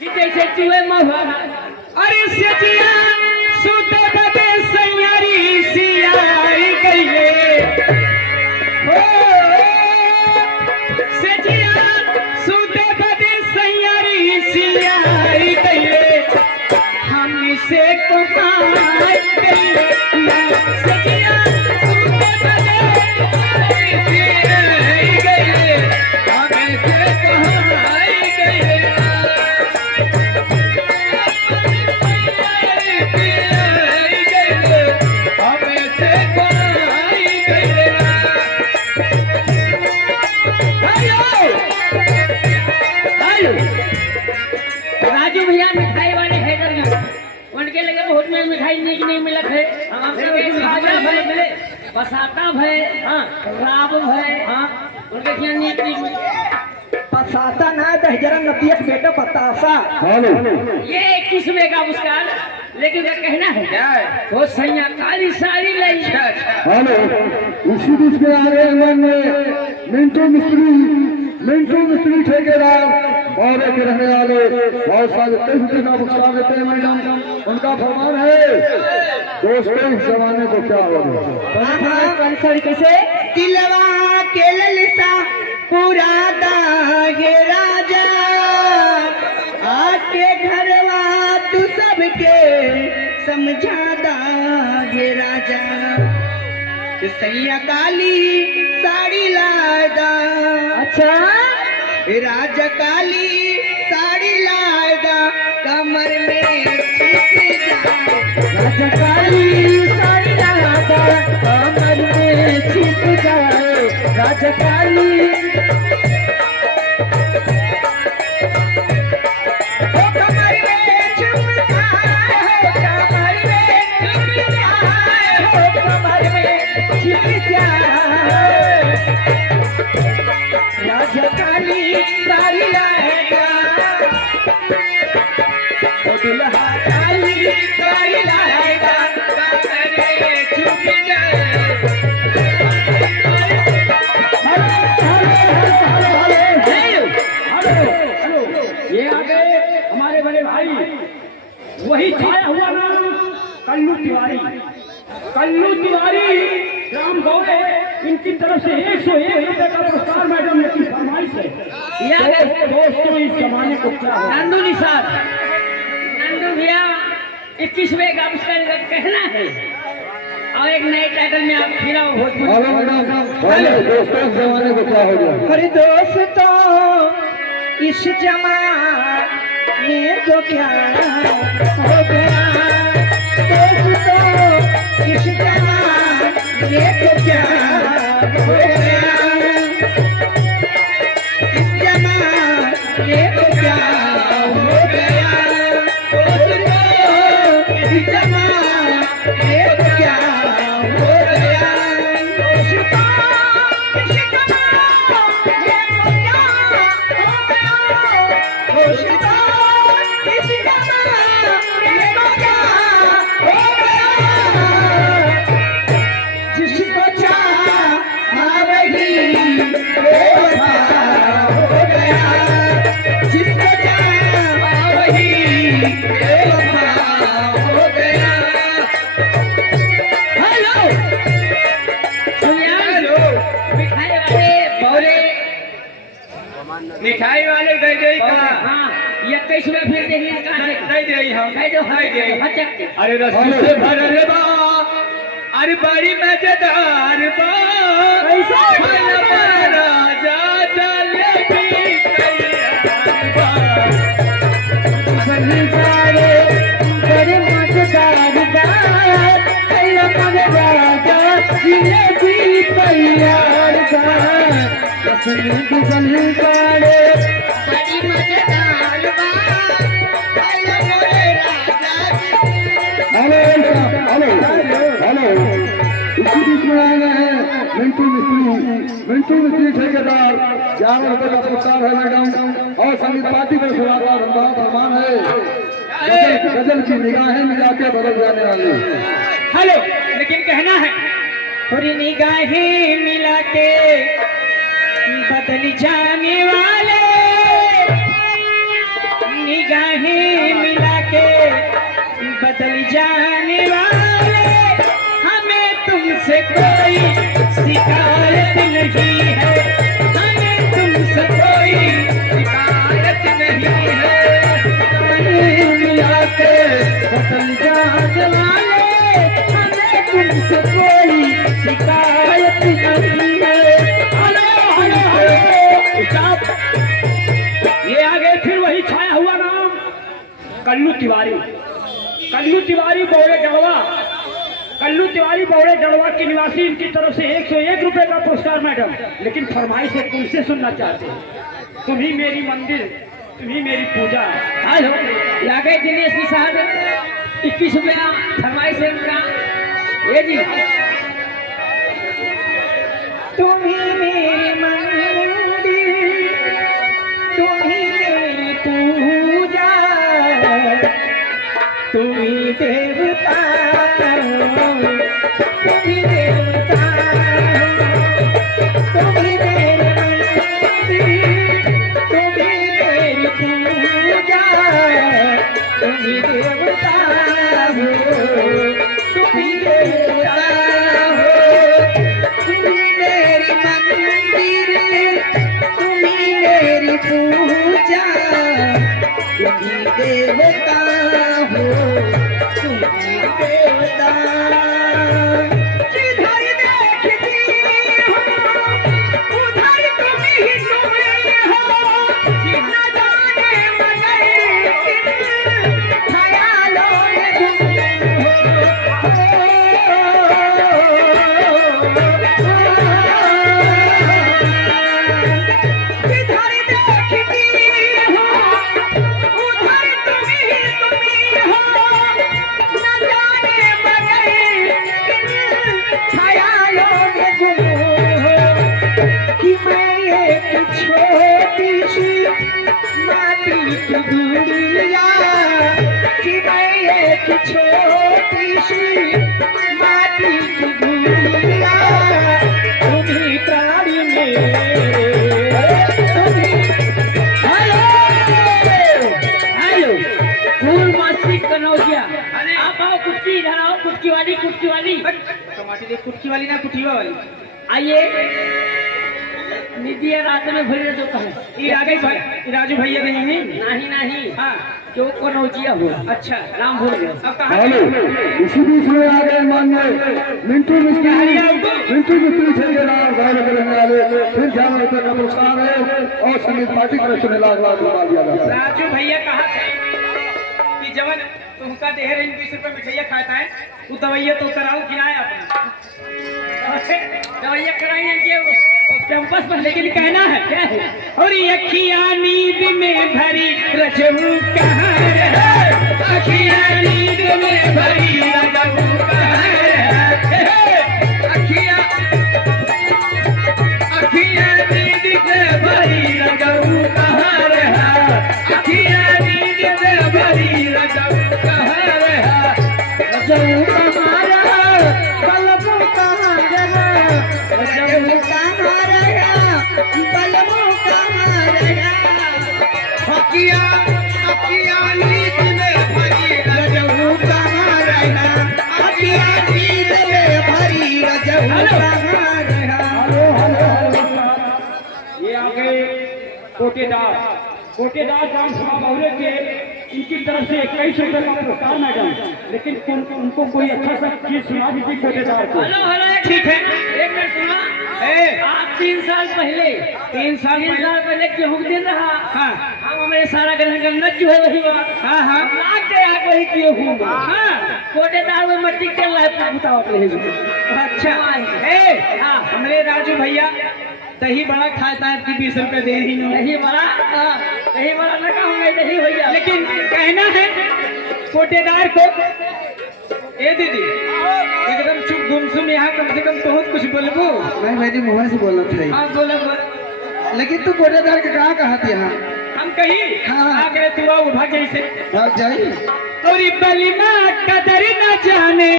जैसे चूहे महुआ अरे सजिया सुते बदे सैयारी सियाई गईले हो सजिया सुते बदे सैयारी सियाई गईले हमसे कुमार गईले सजिया सुते बदे सियाई गईले हमसे कुमार गईले राजू भैया मिठाई वाले हैदर में उनके लगे बहुत में मिठाई नहीं मिलत है खाजा भय मिले बसाता भय राब भय उनके क्या नहीं पसाता ना दहजरा नदियत बेटा बतासा। ये 21 में का मुस्कान लेकिन क्या कहना है क्या वो सैया काली साड़ी लाई हेलो इसी बीच में आ रहे हैं मिंटू मिस्त्री ठेकेदार और के रहने वाले बहुत सारे टेस्ट का मुस्कान देते हैं मैडम। उनका फरमान है दोस्तों इस जमाने को क्या होगा साड़ी कैसे दिलवा के ललसा पूरा दागे राजा आके घरवा तू सबके समझा दागे राजा सैया काली साड़ी लादा। अच्छा राजा काली साड़ी लादा कमर में छिप जाए राजा काली साड़ी लादा कमर में छिप जाए राजा काली राजा काली साड़ी लाएगा दुल्हा काली साड़ी लाएगा छुप जाए। ये आ गए हमारे बड़े भाई वही छाया हुआ नाम कल्लू तिवारी राम गौरे इनकी तरफ से 101 रुपए का पुरस्कार मैडम ने की फरमाइश है। दोस्तों इस जमाने को क्या नंदू निसार नंदू भैया 21वें का उसका कहना है और एक नए टाइटल में आप फिर दोस्तों इस जमाने को क्या हो गया। अरे दोस्तों इस जमाने को क्या हो गया दोस्तों इस जमाने को क्या हो गया इस जमाने को क्या हो गया दोस्तों इस जमाने को क्या हो गया दोस्तों इस जमाने को क्या हो गया दोस्तों इस जमाने को क्या हो गया जिसको चाहा वही बेवफा हो गया जिसको चाहा वही बेवफा हो गया। हेलो मिठाई वाले गए गए हाँ ये 21 में फिर देखिए नहीं दे हम अरे रस्सी से भरल बा अरे बड़ी मजेदार बा राजा जलेबी तैयार बा बड़ी बड़े मजेदार राजा जिलेबी तैयार बड़ी मजेदार हेलो इसी बीच में आए हैं मिंटू मिस्त्री ठेकेदार 11 रुपए का पुरस्कार है मैडम। और संगीत पार्टी को सुनाता फरमान है गजल की निगाहें मिला के बदल जाने वाली। हेलो लेकिन कहना है थोड़ी निगाहें मिला के बदल जाने वाले निगाहें मिला के बदल जाने वाले, हमें तुमसे कोई शिकायत नहीं है, हमें तुमसे कोई शिकायत नहीं है। निगाहें मिला के बदल जाने वाले, हमें तुमसे कोई शिकायत नहीं है। ये आगे फिर वही छाया हुआ नाम कल्लू तिवारी। कल्लू तिवारी बौड़े गढ़वा, कल्लू तिवारी बौड़े गढ़वा के निवासी, इनकी तरफ से 101 रुपए का पुरस्कार मैडम। लेकिन फरमाइश है तुमसे सुनना चाहते हैं, तुम ही मेरी मंदिर, तुम ही मेरी पूजा। हेलो, आगे दिनेश निषाद 21 रुपया फरमाइश है इनका। ये जी, तुम ही मेरी मंदिर, तुम ही मेरी पूजा, तुम ही देवता, तुम ही देवता, तुम ही मेरी मंदिर, तुम ही मेरी पूजा, तुम ही देवता हो, तुम ही देवता हो, तुम ही मेरी मंदिर, तुम ही मेरी पूजा, तुम ही देवता हो, तुम ही देवता। जिधर देखती हूँ उधर तुम ही हो, न जाने मगर किन ख्यालों में गुम जिधर देखती हूँ उधर तुम ही हो, न जाने मगर किन ख्यालों में गुम हो, कि मैं एक छोटी सी माटी की गुड़िया, कि मैं एक छोटी सी माटी की गुड़िया, तुम्ही प्राण मेरे, तुम्ही। हेलो हेलो, फूल मस्ती कनौजिया, आप आओ कुटकी, इधर आओ, कुटकी वाली, कुटकी वाली, टमाटर दे, कुटकी वाली ना कुटिया वाली। आइए, निधिया रात में भरी जो कहे ये आगे भाई राजू भैया के नहीं नहीं हाँ जो कनौजिया हो। अच्छा नाम भूल गए। अब कहाँ हेलो, इसी बीच में आ गए माननीय मिंटू मिस्त्री ठेकेदार गाँव के रहने वाले, फिर 11 रुपए का पुरस्कार है और संगीत पार्टी की तरफ से लाख लाख रुपया दिया जाता है। राजू भैया कहा थे कि जवन तुमका देह रही 20 रुपए मिठाइया खाता है, वो दवाइया तो कराओ किराया दवाइया कराई कैंपस पर, लेकिन कहना है क्या है, और अखियाँ नींद में भरी रजऊ कहाँ है, अखियाँ नींद में भरी रजऊ कहाँ है, अखियाँ नींद में भरी रजऊ कहाँ रहा, अखियाँ नींद में भरी रजऊ कहाँ रहा, रजऊ कहाँ रहा, बलबू कहाँ रहा, रजऊ कहाँ रहा, बलबू कहाँ रहा, अखियाँ नींद में भरी रजऊ कहाँ रहा, अखियाँ नींद में भरी रजऊ कहाँ रहा। ये आगे कोटेदार, कोटेदार ग्राम सभा बहुरे के, इनकी तरफ से 21 रुपए का पुरस्कार मैडम। लेकिन उनको कोई अच्छा सा चीज सुना दीजिए कोटेदार को। हेलो हेलो, ठीक है, एक मिनट सुना। आप 3 साल पहले गेहूं दिन रहा, हाँ, हम हमारे सारा गन्ना जो है वही बात, हाँ हाँ, लाग गया वही गेहूं, हाँ, कोटेदार में मट्टी के लायक बताओ। अच्छा, हाँ, हमारे राजू भैया दही बड़ा खाता है, 20 रुपए दे ही नहीं, दही बड़ा लगा होंगे दही भैया। लेकिन कहना है कोटेदार को, ए दीदी एकदम चुप गुमसुम, यहाँ कम से कम बहुत कुछ बोलबो। नहीं भाई जी, मुँह से बोलना चाहिए। हाँ बोलो बोल। लेकिन तू कोटेदार के कहाँ कहा थी? यहाँ हम कहीं हाँ। आगे तू भाग गई से भाग जाइए। और बलिमा कदर न जाने